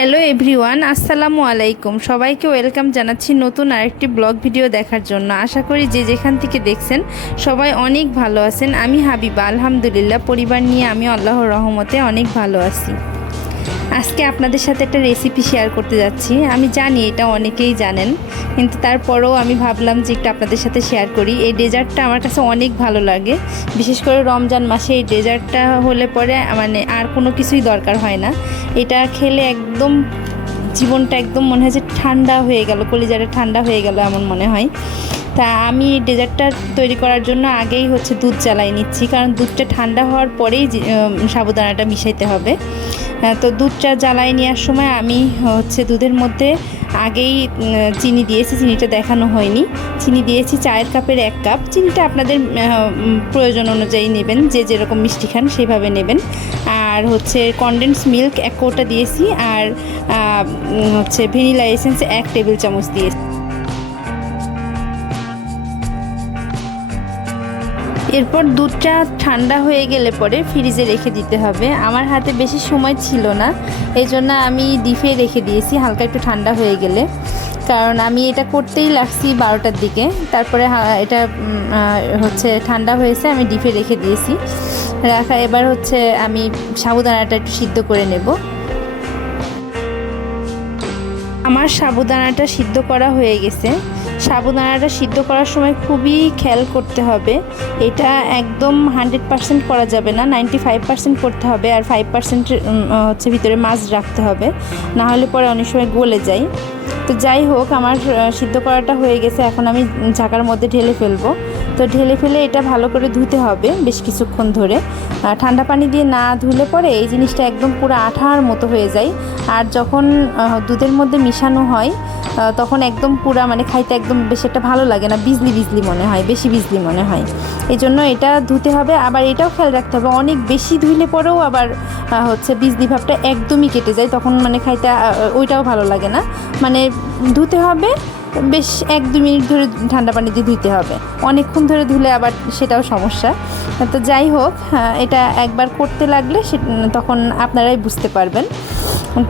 Hello everyone, আসসালামু আলাইকুম। সবাইকে ওয়েলকাম জানাচ্ছি নতুন আরেকটি ব্লগ ভিডিও দেখার জন্য। আশা করি যে যেখান থেকে দেখছেন সবাই অনেক ভালো আছেন। আমি হাবিবা, আলহামদুলিল্লাহ পরিবার নিয়ে আমি আল্লাহর রহমতে অনেক ভালো আছি। আজকে আপনাদের সাথে একটা রেসিপি শেয়ার করতে যাচ্ছি। আমি জানি এটা অনেকেই জানেন, কিন্তু তারপরেও আমি ভাবলাম যে একটু আপনাদের সাথে শেয়ার করি। এই ডেজার্টটা আমার কাছে অনেক ভালো লাগে, বিশেষ করে রমজান মাসে এই ডেজার্টটা হলে পরে মানে আর কোনো কিছুই দরকার হয় না। এটা খেলে একদম জীবনটা একদম মনে হয় যে ঠান্ডা হয়ে গেল, কলিজাটা ঠান্ডা হয়ে গেল এমন মনে হয়। তা আমি ডেজার্টটা তৈরি করার জন্য আগেই দুধ জ্বালাই নিচ্ছি, কারণ দুধটা ঠান্ডা হওয়ার পরেই সাবুদানাটা মিশাইতে হবে। তো দুধটা জ্বালাই নেওয়ার সময় আমি দুধের মধ্যে আগেই চিনি দিয়েছি, চিনিটা দেখানো হয়নি। চিনি দিয়েছি চায়ের কাপের 1 কাপ। চিনিটা আপনাদের প্রয়োজন অনুযায়ী নেবেন, যে যেরকম মিষ্টি খান সেইভাবে নেবেন। আর কনডেন্স মিল্ক 1 কৌটা দিয়েছি, আর ভ্যানিলা এসেন্স 1 টেবিল চামচ দিয়েছি। এরপর দুধটা ঠান্ডা হয়ে গেলে পরে ফ্রিজে রেখে দিতে হবে। আমার হাতে বেশি সময় ছিল না, এই জন্য আমি ডিপে রেখে দিয়েছি হালকা একটু ঠান্ডা হয়ে গেলে, কারণ আমি এটা করতেই লাগছি 12টার দিকে। তারপরে এটা ঠান্ডা হয়েছে, আমি ডিপে রেখে দিয়েছি রাখা। এবার আমি সাবুদানাটা একটু সিদ্ধ করে নেব। আমার সাবুদানাটা সিদ্ধ করা হয়ে গেছে। সাবুদানাটা সিদ্ধ করার সময় খুবই খেয়াল করতে হবে, এটা একদম 100% করা যাবে না, 95% করতে হবে। আর 5% ভিতরে মাছ রাখতে হবে, না হলে পরে অনেক সময় গলে যায়। তো যাই হোক, আমার সিদ্ধ করাটা হয়ে গেছে। এখন আমি ঝাঁকার মধ্যে ঢেলে ফেলবো। তো ঢেলে ফেলে এটা ভালো করে ধুতে হবে বেশ কিছুক্ষণ ধরে। ঠান্ডা পানি দিয়ে না ধুলে পরে এই জিনিসটা একদম পুরো আঠার মতো হয়ে যায়। আর যখন দুধের মধ্যে মিশানো হয় তখন একদম পুরা মানে খাইতে একদম বেশি একটা ভালো লাগে না, বিজলি বিজলি মনে হয়, বেশি বিজলি মনে হয়। এই জন্য এটা ধুতে হবে। আবার এটাও খেয়াল রাখতে হবে, অনেক বেশি ধুইলে পরেও আবার বিজলি ভাবটা একদমই কেটে যায়, তখন মানে খাইতে ওইটাও ভালো লাগে না। মানে ধুতে হবে বেশ 1-2 মিনিট ধরে ঠান্ডা পানি দিয়ে ধুইতে হবে। অনেকক্ষণ ধরে ধুলে আবার সেটাও সমস্যা। তো যাই হোক, এটা একবার করতে লাগলে তখন আপনারাই বুঝতে পারবেন।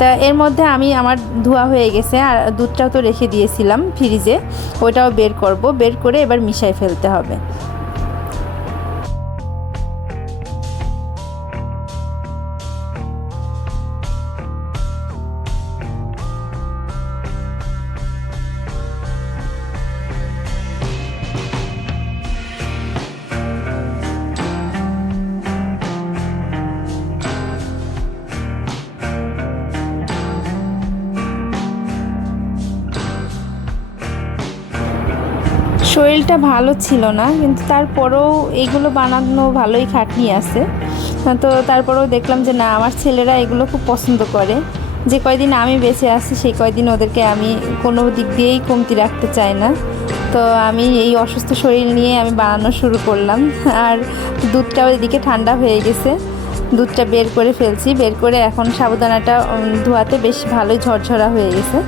তা এর মধ্যে আমার ধোয়া হয়ে গেছে, আর দুধটাও তো রেখে দিয়েছিলাম ফ্রিজে, ওইটাও বের করব। বের করে এবার মিশাই ফেলতে হবে। শরীরটা ভালো ছিল না, কিন্তু তারপরেও এইগুলো বানানো ভালোই খাটনি আছে। তো তারপরেও দেখলাম যে না, আমার ছেলেরা এগুলো খুব পছন্দ করে। যে কয়দিন আমি বেঁচে আছি সেই কয়দিন ওদেরকে আমি কোনো দিক দিয়েই কমতি রাখতে চাই না। তো আমি এই অসুস্থ শরীর নিয়ে আমি বানানো শুরু করলাম। আর দুধটাও এদিকে ঠান্ডা হয়ে গেছে, দুধটা বের করে ফেলছি। বের করে এখন সাবুদানাটা ধোয়াতে বেশ ভালোই ঝরঝরা হয়ে গেছে।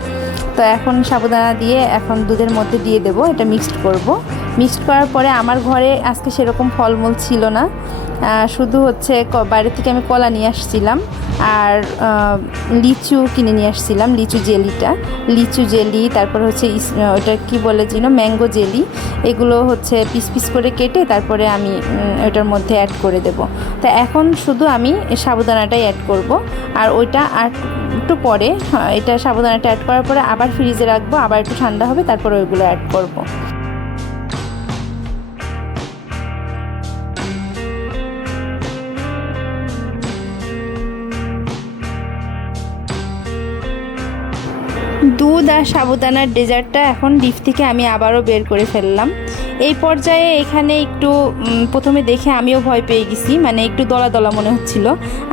তো এখন সাবুদানা দিয়ে এখন দুধের মধ্যে দিয়ে দেব, এটা মিক্সড করব। মিক্সড করার পরে আমার ঘরে আজকে সেরকম ফলমূল ছিল না, শুধু বাইরে থেকে আমি কলা নিয়ে আসছিলাম, আর লিচু কিনে নিয়ে আসছিলাম, লিচু জেলি, তারপর ওটা কি বলে যেন ম্যাঙ্গো জেলি। এগুলো পিস পিস করে কেটে তারপরে আমি ওটার মধ্যে অ্যাড করে দেব। তো এখন শুধু আমি সাবুদানাটাই অ্যাড করব, আর ওইটা আর একটু পরে এটা সাবুদানাটা অ্যাড করার পরে আবার ফ্রিজে রাখবো, আবার একটু ঠান্ডা হবে, তারপরে ওইগুলো অ্যাড করব। দুধ আর সাবুদানার ডেজার্টটা এখন ডিপ থেকে আমি আবারও বের করে ফেললাম। এই পর্যায়ে এখানে একটু প্রথমে দেখে আমিও ভয় পেয়ে গেছি, মানে একটু দলা দলা মনে হচ্ছিল।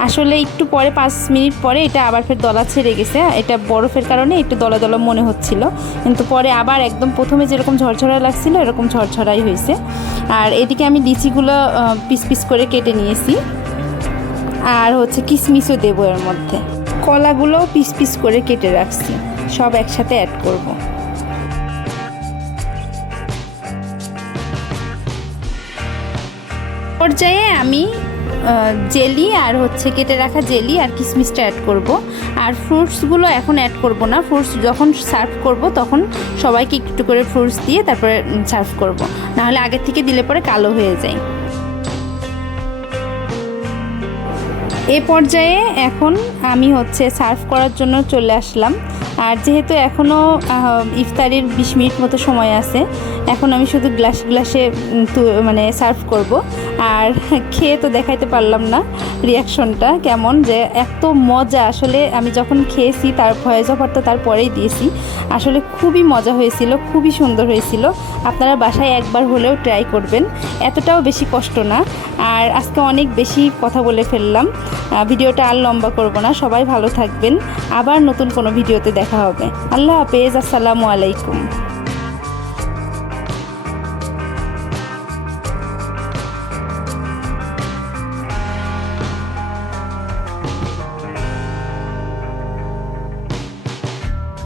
আসলে একটু পরে 5 মিনিট পরে এটা আবার ফের দলা ছেড়ে গেছে, এটা বরফের কারণে একটু দলা দলা মনে হচ্ছিল, কিন্তু পরে আবার একদম প্রথমে যেরকম ঝরঝরা লাগছিল এরকম ঝরঝরাই হয়েছে। আর এদিকে আমি লিচিগুলো পিস পিস করে কেটে নিয়েছি, আর কিশমিশও দেবো এর মধ্যে। কলাগুলোও পিস পিস করে কেটে রাখছি, সব একসাথে অ্যাড করব। পর্যায়ে আমি জেলি আর হচ্ছে কেটে রাখা জেলি আর কিশমিশটা অ্যাড করব। আর ফ্রুটসগুলো এখন অ্যাড করব না, ফ্রুটস যখন সার্ভ করব তখন সবাইকে একটু করে ফ্রুটস দিয়ে তারপরে সার্ভ করব, নাহলে আগের থেকে দিলে পরে কালো হয়ে যায়। এ পর্যায়ে এখন আমি হচ্ছে সার্ভ করার জন্য চলে আসলাম। আর যেহেতু এখনও ইফতারির 20 মিনিট মতো সময় আছে, এখন আমি শুধু গ্লাসে মানে সার্ভ করব। আর খেয়ে তো দেখাইতে পারলাম না রিয়াকশনটা কেমন, যে এত মজা। আসলে আমি যখন খেয়েছি তার ভয়েস ওভারটা তারপরেই দিয়েছি, আসলে খুবই মজা হয়েছিল, খুবই সুন্দর হয়েছিল। আপনারা বাসায় একবার হলেও ট্রাই করবেন, এতটাও বেশি কষ্ট না। আর আজকে অনেক বেশি কথা বলে ফেললাম, ভিডিওটা আর লম্বা করব না। সবাই ভালো থাকবেন, আবার নতুন কোনো ভিডিওতে দেখা হবে। আল্লাহ হাফেজ, আসসালামু আলাইকুম।